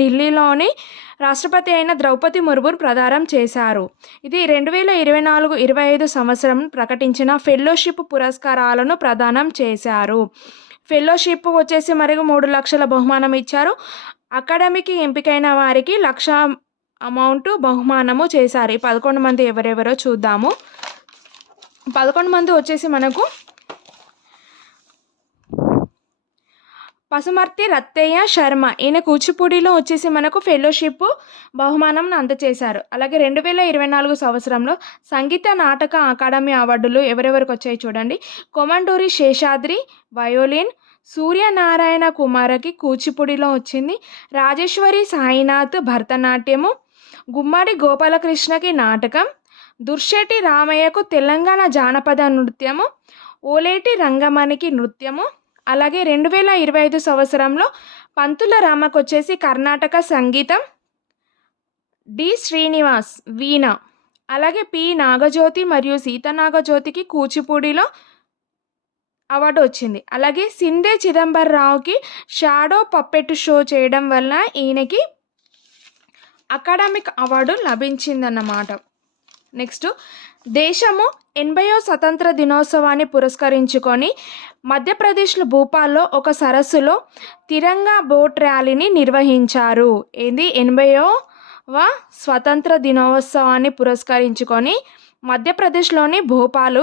ఢిల్లీలోని రాష్ట్రపతి అయిన ద్రౌపది ముర్ము ప్రదానం చేశారు. ఇది 2024-25 సంవత్సరం ప్రకటించిన ఫెలోషిప్ పురస్కారాలను ప్రదానం చేశారు. ఫెలోషిప్ వచ్చేసి మరికి 3 లక్షల బహుమానం ఇచ్చారు. అకాడమీకి ఎంపికైన వారికి 1,00,000 అమౌంట్ బహుమానము చేశారు. ఈ 11 మంది ఎవరెవరో చూద్దాము. 11 మంది వచ్చేసి మనకు పసుమర్తి రత్తయ్య శర్మ, ఈయన కూచిపూడిలో వచ్చేసి మనకు ఫెలోషిప్ బహుమానం అందజేశారు. అలాగే 2024 సంవత్సరంలో సంగీత నాటక అకాడమీ అవార్డులు ఎవరెవరికి వచ్చాయి చూడండి. కొమండూరి శేషాద్రి వయోలిన్, సూర్యనారాయణ కుమారకి కూచిపూడిలో వచ్చింది, రాజేశ్వరి సాయినాథ్ భరతనాట్యము, గుమ్మడి గోపాలకృష్ణకి నాటకం, దుర్శెట్టి రామయ్యకు తెలంగాణ జానపద నృత్యము, ఓలేటి రంగమణికి నృత్యము. అలాగే 2025 సంవత్సరంలో పంతుల రామకు వచ్చేసి కర్ణాటక సంగీతం, డి శ్రీనివాస్ వీణ, అలాగే పి నాగజ్యోతి మరియు సీతనాగజ్యోతికి కూచిపూడిలో అవార్డు వచ్చింది. అలాగే సింధే చిదంబరరావుకి షాడో పప్పెట్ షో చేయడం వల్ల ఈయనకి అకాడమిక్ అవార్డు లభించిందన్నమాట. నెక్స్ట్, దేశము 80వ స్వతంత్ర దినోత్సవాన్ని పురస్కరించుకొని మధ్యప్రదేశ్లో భూపాల్లో ఒక సరస్సులో తిరంగా బోట్ ర్యాలీని నిర్వహించారు. ఇది 80వ స్వతంత్ర దినోత్సవాన్ని పురస్కరించుకొని మధ్యప్రదేశ్లోని భోపాలు